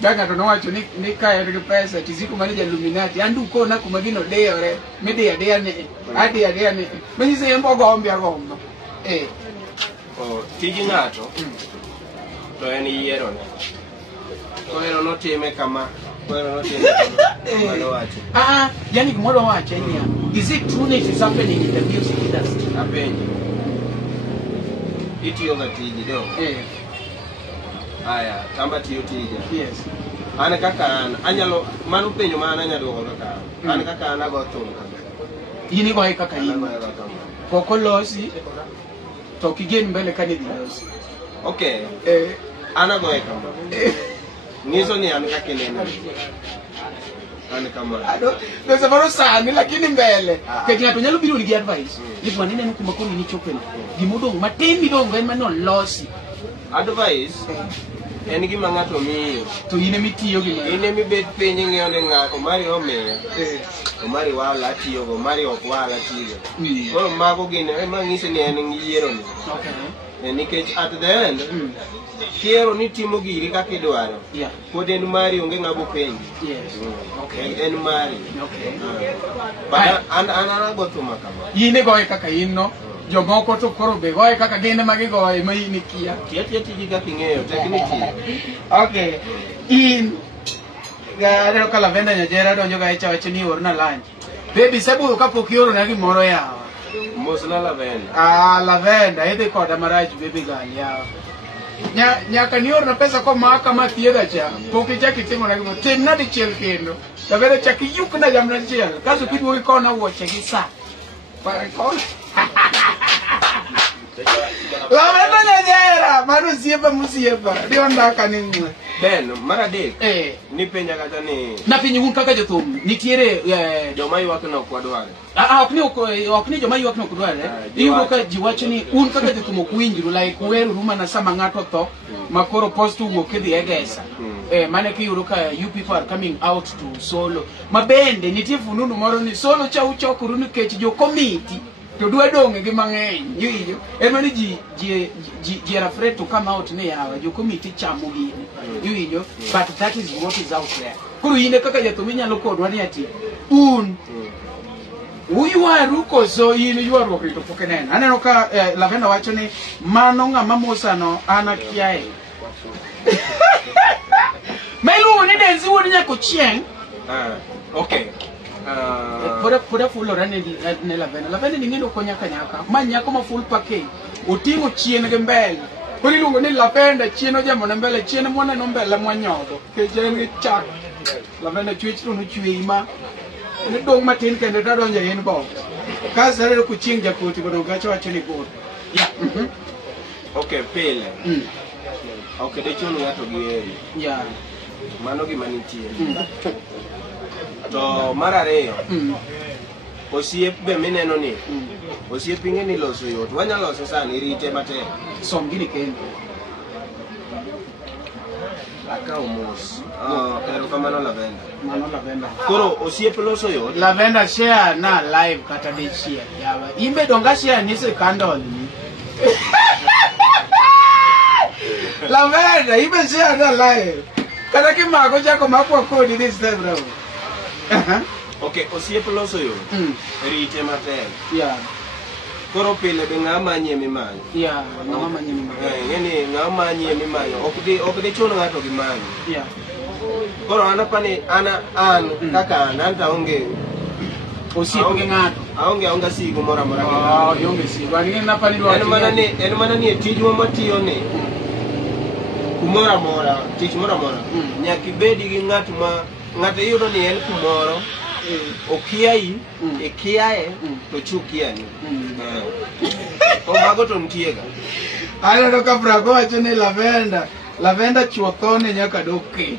Daga to nowacho ni kaya gi pesa tiziku manager Illuminati andu kona kuma gino deyore media ne adia ne menise embo gombe agomba. Tiji ng'ato to en yiero ne. Koero notime kama. Yani gimoro wacho enia. Is it true that it's happening in the music industry? Apenji. Itiyo ga tiji do. Aya, tamba tiyo tija. Yes. An kaka anyalo manu penjo mana anyalo go kaka. An kaka anago thum. Yini go kaka yini. Koko losi to kigen mbele kanidi losi. Okay. Anago kama. Niso ni an kaka nena. An kama. Ndio sababu sana lakini mbele. Kenya to nyalo biro ni advice. Ni wanene nkuma koni ni chopeni. Gimodong matin midong en mano losi. Advice en gima ng'ato miyo to ine mitiyo gi ine mi bet piny ng'eyo ni ng'ato Omari omiya Omari wala tiyo go Omari ok wala tiyo koro mago gin ema ng'isi ni en yiero ni nikech at the end kiero ni timo giri kaka idwaro pod en mari onge ng'abo penji en mari but an anago thuma kama ine goye kaka in no jomoko to koro be goye kaka gine magigoye ma in ikia tiji kaka ing'eyo technically. Okay, in garo kala venda nyajera donjo ga echa wache ni orna lunch baby sabu kapok ioro na gimoro yawa mosna lavenda lavenda idhi koda marach baby gal yawa nyaka ni orna pesa ko maka ma thiedha cha pok ichaki timo na gimoro tim na dichiel kendo lavenda chaki yuk na jamna chiel kaso kiduogi kona wuoche gi sa Para con. Lavenda nyanyera, manu siepa musiepa. Di onda kaningwe. Ben, marade. Ni penja kata ni. Na penyi un kaka jothum. Nitiere joma ywak no kwadware. Ok ni joma ywak no kwadware. Iyudo ka jiwacho ni un kaka jothum ok winjru like weru ruma na sama ng'ato tho makoro post wuok idhi egesa. Mane kiyudo ka you people are coming out to solo. Mabende nitie fununu moro ni solo cha uchokoru nikech jo committee to dwa donge gi mang'eny. Yiyo. Ema ni ji are afraid to come out ne yawa jo committee chamo gini. Yiyo. But that is what is out there. Kuru ine kaka jathum inyalo kodwa ni ati un uywaru koso in ywaruok rito pok ineno. Aneno ka Lavenda wacho ni mano ng'ama mosano an akiaye. Mailuongo ni Denzey wuod Nyakochieng. Okay. Poda full orane ne Lavenda. Lavenda ni ng'endo ko nyaka. Ma nyako ma full package. Oting'o chien gi mbele. Koro iluongo ni Lavenda chien ojamo na mbele, chien mwana no mbele mwanyodho. Kechen gi chak. Lavenda chwech to no chwei ma ne dong matin kendo ta donjo yen bo. Ka sare ko chieng jakoti bodo gacho wacho ni god. Yeah. Okay, pile. Okay, de chuno ngato gi eri. Yeah. Mano gima nitie. To marariyo. Osiep be mineno ni. Osiep ing'eni loso yot. Wanyalo loso sani rite matek. Som gini kendo. Aka umos. Ero kamano Lavenda. Mano Lavenda. Koro osiep loso yot. Lavenda share na live kata de share. Yawa. Imbe donga share ni se candle ni. Lavenda imbe share na live. Kata kimako chako makwa kodi this time bro. Okay, osiep loso yot. Rite matek. Yeah. Koro pile be ng'ama nyie mimanyo. Yeah, ng'ama nyie mimanyo. Ng'eni ng'ama nyie mimanyo. Ok de chuno ng'ato gimanyo. Yeah. Koro anapani an kaka an ta onge osiep gi ng'ato. Aonge sigo mora mora. Yonge sigo. Ani napani dwa. En mana ni tijwa matiyo ni. Kumora mora, tich mora mora. Nyaki bedi gi ng'ato yudo ni en kumoro. Okiai, ikiae, to chukiani. Mago to ntiega. Aneno ka Brago wacho ni Lavenda chuothone nyaka doke.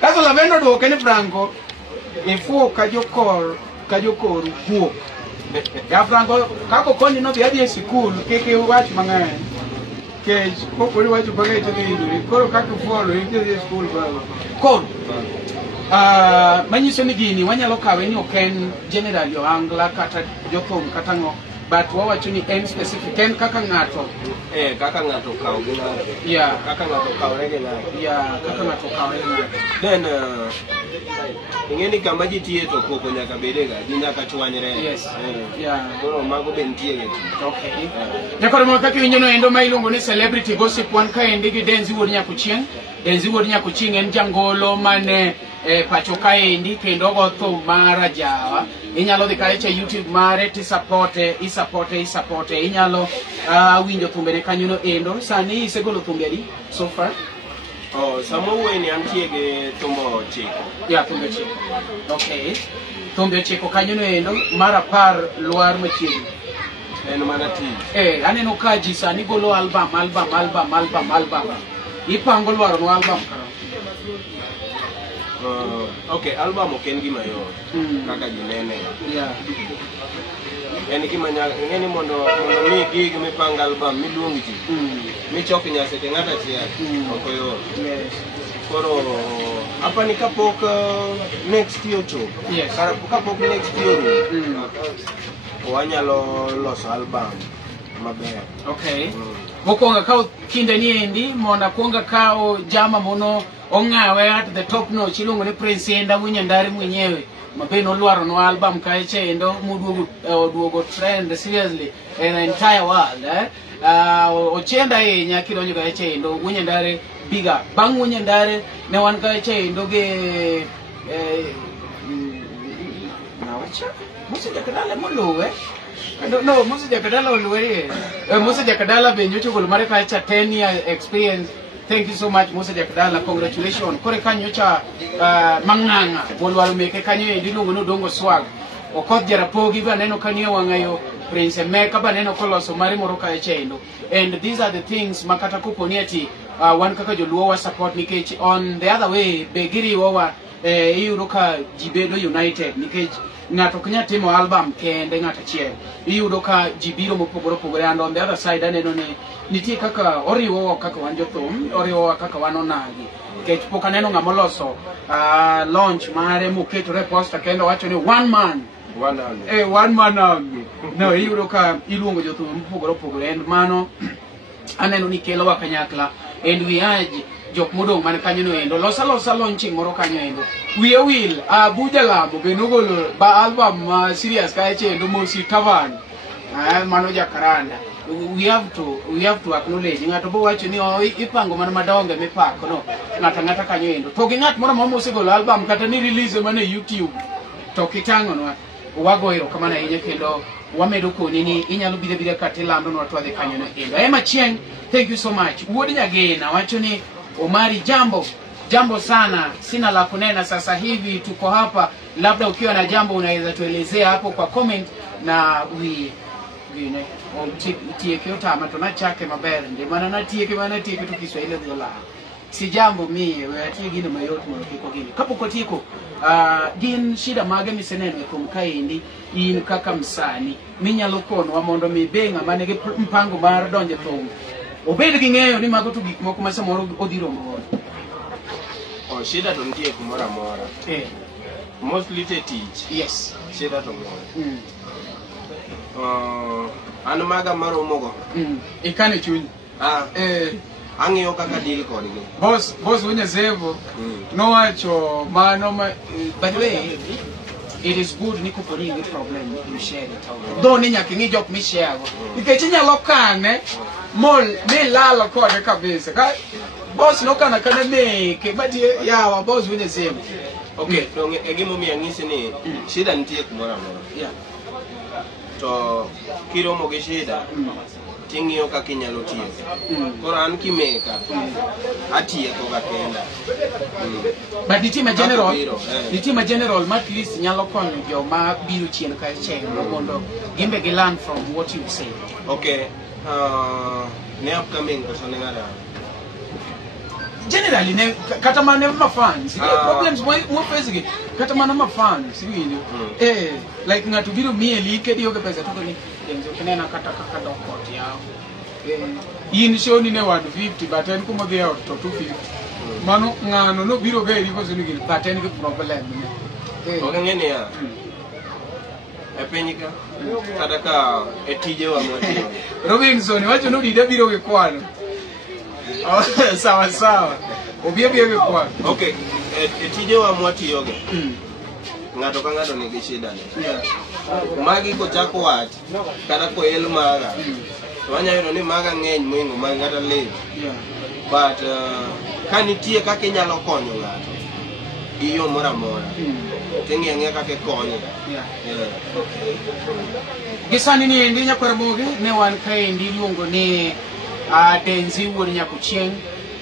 Kaso Lavenda duoke ni Franco ifuo ka jokor kuok. Ya Franco kako koni no bi e sikul keke wach mang'eny. Kech koponi wach mang'eny to ni koro kako fuolo e sikul baba. Koro manyiso ni gini wanyalo kawe ni oken general yo angla kata jothum kata ngo but wawacho ni en specific ken kaka ng'ato kaka ng'ato kawo gi ng'ato. Yeah, kaka ng'ato kawre gi ng'ato. Yeah, kaka ng'ato kawre gi ng'ato. Then ing'eni kama ji tiye to koko nyaka bedega gi nyaka chwanyre. Yes. Yeah. Koro mago be nitie gi. Okay. Nyakoro mo kaka winjo no endo ma iluongo ni celebrity gossip wan ka endi gi Denzey wuod Nyakochieng. Denzey wuod Nyakochieng en jangolo mane pacho kaendi kendo go thum mara jawa. Inyalo dhi kare cha YouTube mare ti supporte inyalo winjo thumbene kanyo no endo. Sani isegolo thumbe adi so far? Samo weni antie gi thumbo chiko. Yeah, thumbe chiko. Okay. Thumbe chiko kanyo no endo mara par luar machiegni. En mana ti. Aneno ka ji sani golo album. Ipango luar no album kara. Okay, album oken gima yot. Kaka ji nene. Yeah. En gima ng'eni mondo mi gig mi pang album miluongi ji. Mi chok nyase te ng'ata achiel. Ok yot. Yes. Koro apani kapok next year chopo. Yes. Kapok next year wanyalo loso album maber. Okay. Mokwonga kao kinde ni endi monda kuonga kao jama mono ong'awe at the top notch iluongo ni Prince Enda Wunyandari mwenyewe mabeno olwaro no album kaeche endo muduogo trend seriously in the entire world. Ochenda ahinya kidonjo kaeche endo Wunyandari bigger. Bang' Wunyandari ne wan kaeche endo ge Musa Jakadala moluwe. I don't know, Musa Jakadala oluwe. Musa Jakadala benyocho golo mare kaecha 10-year experience. Thank you so much, Musa Jakadala. Congratulations. Kore kanyo cha manganga. Bolwalo meke kanyo ediluongo no dongo swag. Okoth Jarapogi ba neno kanio wangayo Prince Emeka ba neno koloso mari moro kae chendo. And these are the things makata kuponi ati wan kaka joluo wa support nikech on the other way begiri wa iyudo ka jibedo united nikech ngato kanya timo album kende ngata chiel iyudo ka jibiro mopogore and on the other side aneno ni nitie kaka oriwo kaka wan jothum oriwo kaka wan onagi nikech pok aneno ngamoloso launch mare moketo reposta kendo wacho ni one man army. No, iyudo ka iluongo jothum mopogore and mano aneno ni kelo wa kanyakla and we urge jok modong man kanyo no endo losa launching moro kanyo endo we will Abuja Labo benogolo ba album serious kae chendo Mosi Tavan mano jakaranda we have to acknowledge ngato bo wacho ni ipango man madonge mipako no ngata kanyo endo to gi ngat moro mosegolo album kata ni release mane YouTube to kitango no wagoiro kama na yenye kendo wamedo koni ni inyalo bide katilando no atwadhe kanyo no endo Nyakochieng, thank you so much. Wuod Nyagena wacho ni Omari jambo sana, sina la kunena sasa hivi, tuko hapa, labda ukiwa na jambo unaweza tuelezea hapo kwa comment na ne tieke utama tunachake maber ndi mana natieke tu Kiswahili dhola si jambo mie we atie gino mayot mondo kiko gini kapoko tiko gin shida mage miseneno kuom kaendi in kaka msani minyalo konwa mondo mibenga mane gi mpango mar donje thum obed gi ng'eyo ni mago to gik moko ma samoro odhiro mogo shida to nitie kumora mora mostly te teach yes shida to mora an maga maromogo ikane chuny ang'iyo kaka deal kodgi boss Unyazevo nowacho mano by the way it is good ni kuponi ni problem you share it though ni nyaka ngi jok mi share go nikech inyalo kane mol me lalo kode kabisa ka boss no kana me bati yawa boss Unyazevo okay to egimo mi ang'isi ni shida nitie kumora mora yeah to kiromo gi shida ting'iyo kaka inyalo tieko koro an kimeka atieko ga kenda but nitie general ma at least nyalo konyo joma biro chien ka chenro mondo gimbe gi learn from what you say. Okay, ne upcoming koso ne ngada generally ne kata mana ma fans problems mo face kata mana ma fans winjo like ngatu biro mieli ke dio ke pesa to ni Denzey kenena kata kaka dokot yao in show ni ne 150 but en kuma dia to 250 mano ngano no biro ga iri koso ni gil but en ke problem ne okay ngene ya epenyika kata ka etije wa mwati Robinson wacho no dida biro ke kwano sawa obie ke kwano okay etije wa mwati yoge ngato ka ngato nigi shida ne magi ko chako wach kata ko el maga wanyayudo ni maga ng'eny moingo mag ngata live but kanitie kaka inyalo konyo ngato gi yo mora mora ting'e kaka konyo gisani ni endi Nyakochieng ne wan kaendi luongo ni Denzey Wuod Nyakochieng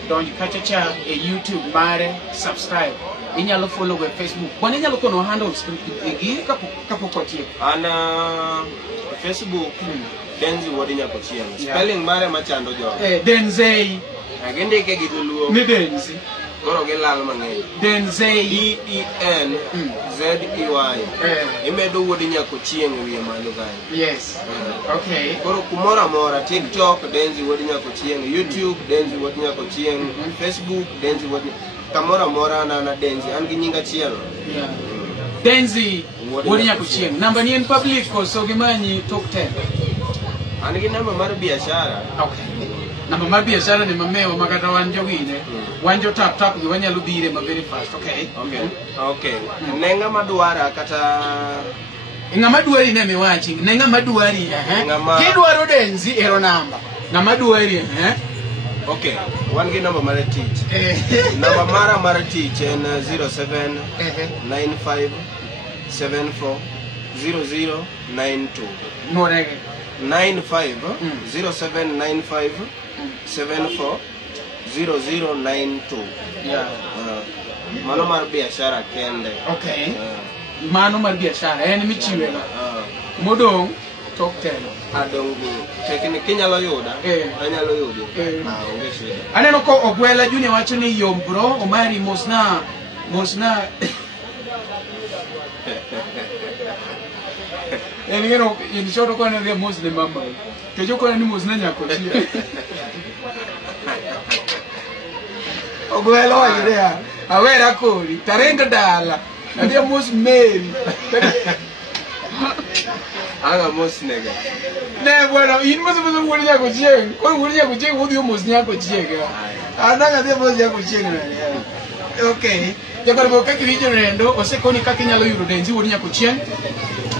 donj kachacha e YouTube mare subscribe inyalo follow go Facebook kwani inyalo kono handles gi kapoko tieko ana Facebook Denzey Wuod Nyakochieng spelling mare machando jo Denzey agindike gi dholuo ni Denzey koro gilal mang'eny Denzey DENZEY imedo Wuod Nyakochieng wiye malo kae yes okay koro kumora mora TikTok Denzey Wuod Nyakochieng YouTube Denzey Wuod Nyakochieng Facebook Denzey Wuod kamora mora na Denzey an gi nyinga chielo Denzey Wuod Nyakochieng namba ni en public koso gimanyi top 10 an gi namba mar biashara okay namba mar biashara ni mamewa makata wanjo gine wanjo tap gi wanyalo bire ma very fast okay nenga madwara kata ngama dwari ne miwachi nenga madwari kidwaro Denzey ero namba ngama dwari okay one gi namba mar tich namba mara mar tich en 07 95 74 0092 norege 95 0795 74 0092 yeah mano mar biashara kende okay mano mar biashara en michiwega modong tok telo adongo tekni kinyalo yuda anyalo yudi onge shida. Aneno ko Ogwela Junior wacho ni yombro Omari mosna in short ko na dia Muslim mama ke joko ni mosna Nyakochieng. Ogwela wacho dia awera kori tarenga dala dia Muslim aga mos nega ne bueno in mos Wuod Nyakochieng ko Wuod Nyakochieng wudio mos Nyakochieng anaga dia mos Nyakochieng okay jakor bo kaki video rendo osekoni kaki nyalo yudo Denzey Wuod Nyakochieng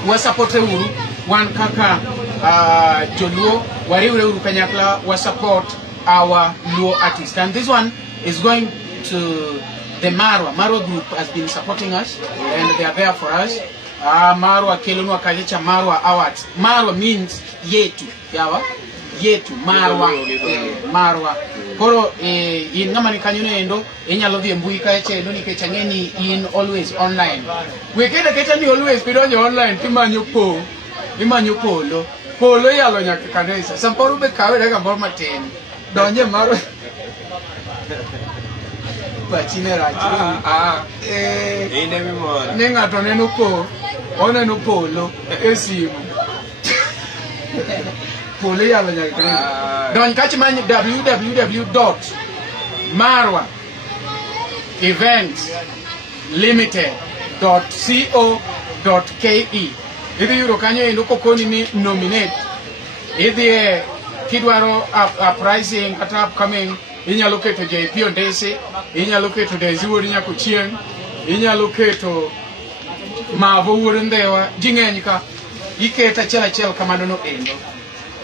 wa support uru wan kaka joluo wariwre uru kanyakla wa support our Luo artist, and this one is going to the Marwa group has been supporting us and they are there for us. Marwa kelonwa kalicha Marwa Awards. Marwa means yetu, yawa? Yetu, Marwa. Koro in ngamani kanyuno endo inyalo dhi mbui ka echendo nikech ang'eni in always online. Wekenda kecha ni always pidonjo online timanyo polo. Polo yalo nyaka kanisa. Samporo be kawe daga moro matin. Donje Marwa. Bachine rachi. Ine mimora. Ne ng'ato neno ko oneno polo esimu. Polo yalo nyaka kanisa. Donj kachi manyo www.marwaeventlimited.co.ke. Idhi yuro kanyo endo kokoni ni nominate. Idhi kidwaro uprising kata upcoming inyalo keto JP Ondese, inyalo keto Denzey Wuod Nyakochieng, inyalo keto Mavo Wuod Ndewa, jing'eny ka iketo achiel kamano no endo.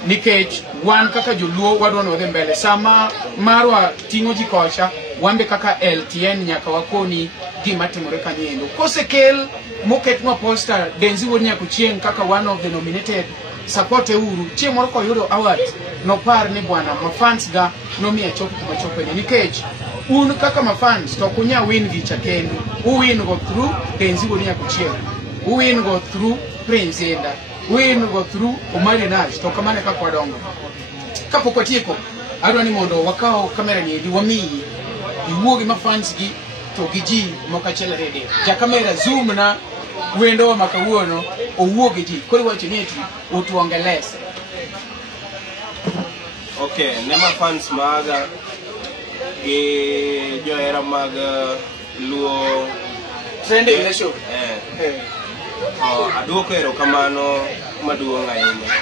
Nikech wan kaka joluo wadwa nodhi mbele sama Marwa ting'o ji kocha wambe kaka LTN nyaka wakoni gima timore kanyo endo. Kosekel moketnwa poster Denzey Wuod Nyakochieng kaka one of the nominated, support uru chieng' moro koyudo award no par ni bwana mafans ga nomiya chopo kuma chopeni nikech un kaka mafans to kunya win gicha kendo win go through Denzey Wuod Nyakochieng, win go through Prince Enda, win go through Omari Nash to kamane kaka wadongo. Kapok watieko adwa ni mondo wakao kamera nyedi wamiyi iwuogi mafans gi to gi ji mokachiel rede ja kamera zoom na wendo makawuono owuogi ji koro wacho ni eti utuongelese. Okay, nema fans maga e joera maga Luo trending in the show. Aduoko erokamano maduong' ahinya.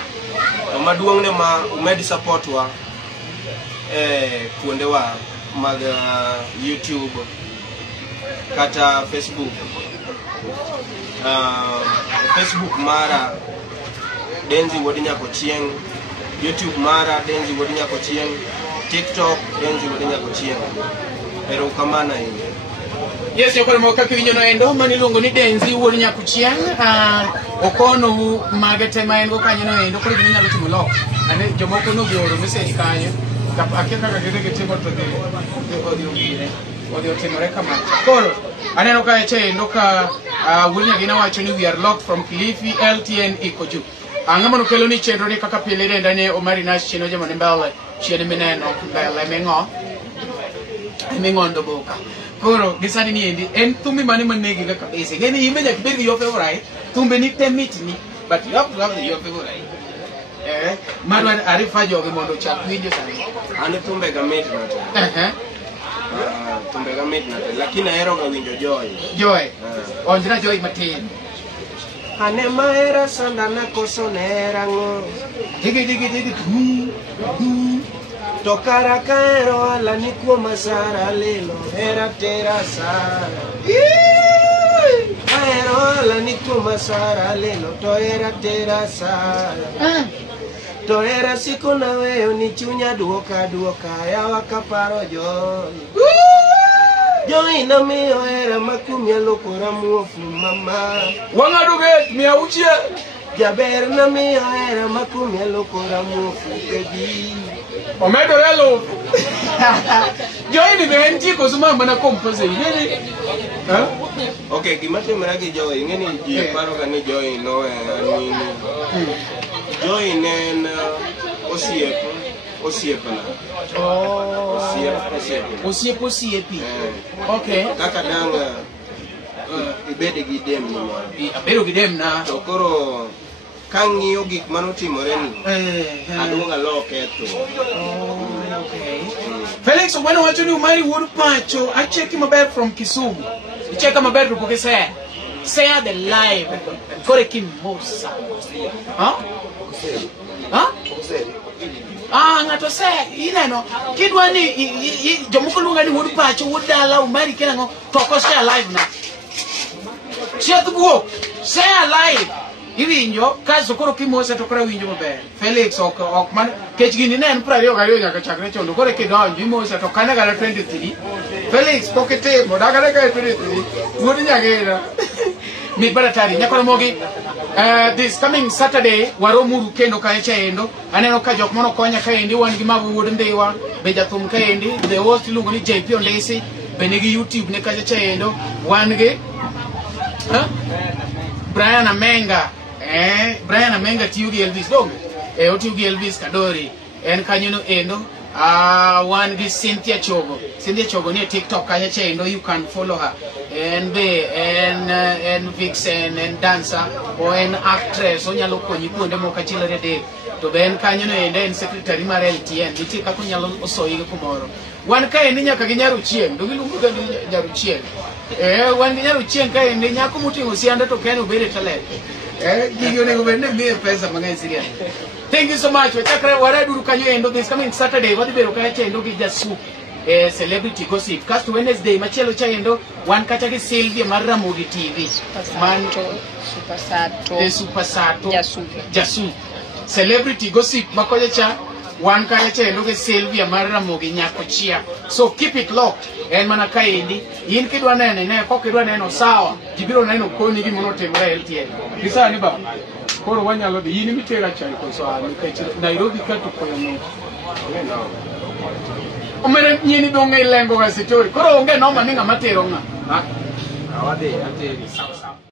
Maduong' ne ma umed support wa kuonde wa mag YouTube kata Facebook. Facebook mara Denzey Wuod Nyakochieng, YouTube mara Denzey Wuod Nyakochieng, TikTok Denzey Wuod Nyakochieng. Erokamano ahinya. Yes, yokore mo kaka winjono endo maniluongo ni Denzey Wuod Nyakochieng, okono magete ma en go kanyo no endo koro ginyalo timo lock. Ane jomoko no bioro message kanyo akia kaka gidhi timo to odhi otimore kama. Koro aneno ka eche endo ka Wuod Nyagina wacho ni we are locked from Kilifi, LTN Ikoju. Ang'ama no kelo ni chenro ni kaka pile renda ne Omari Nash cheno jama ni mbele chiene mineno mbele mengondo boka. Koro gisani ni endi en thumbi mane manegi ga kabisa. Ngeni imbe nyaka bed your favorite. Thumbe ni temit ni but you have to have your favorite. Marwa arifa joge mondo chak winjo sani. Ane thumbe ga mit na. Thumbe ga mit na lakini ahero ga winjo Joy. Onjra Joy matin. Ane mahera sanda na koso nera ngo. Digi To karakero ala ni kuoma sara lelo era tera sara. Kaero ala ni kuoma sara lelo to era tera sara. To era siko na weyo ni chunya duoka ya wakaparo Joy. Joy na miyo era makumya lokora muofu mama. Wangado get mi auchie. Jaber na miyo era makumya lokora muofu keji. Omedore lo. Joy ni benti ko suma mana compose ngene. Okay, gimate maragi Joy ngene ji paro kan ni Joy no ni. Joy nen osiep na. Oh. Osiep. Okay. Kaka danga ibede gi dem ni. Abedo gi dem na. To koro kangiyo gik manotimore ni. Adunga loketo. Okay. Felix, when I want to do my Wuod Pacho, I check him about from Kisumu. You check him about because say the live. Korekin Mosa. Huh? Ngato say, no. Kid one Jomukulunga ni Wuod Pacho would allow Mary Kenango to say alive now. Share the book. Say alive. Iwinjo kaso koro kimose to kora winjo maber Felix ok man kech gini ne en 20 nyaka chakre chondo kore kidonjo imose to kane gara 23 Felix pokete moda gara 23 Wuod nyagera mi baratari nyakoro mogi this coming Saturday waromuru kendo kaecha endo aneno ka jok mono konya kaendi wan gi mabu Wuod Ndiwa be jathum kaendi the host luongo ni JP Ondesi be nigi YouTube ne kaecha endo wan gi Brian Amenga tiyo gi Elvis dong otiyo gi Elvis Kadori en kanyono endo wan gi Cynthia Chogo ni TikTok kacha endo you can follow her and be en vixen en dancer o en actress onyalo konyi kuonde moko achiel adek to be en kanyono endo en secretary mar LTN nitie kaka onyalo osoyi kumoro wan ka endi nyaka gi Nyakochieng do giluongo ga Nyakochieng wan gi Nyakochieng ka endi nyako moting'o sianda to ken obede talent gigo nego bedne miye pesa mang'eny serious. Thank you so much. Wara duru kanyo endo this coming Saturday wadhi bedo kacha endo gi Jasup celebrity gossip cast Wednesday machielo cha endo wan kacha gi Sylvia mar Ramogi TV man Super Sato Jasup celebrity gossip makoja cha wan kacha endo gi Sylvia mar Ramogi Nyakochieng. So keep it locked en mana kaendi in kidwa nene ne kok kidwa neno sawa jibiro neno koni gi mono timore LTN bisa ni ba koro wanyalo di yini mitera chai ko so ani kachi Nairobi ka to koyo no omere nyini donge lengo ga sitori koro onge no maninga matero nga awade ateri sawa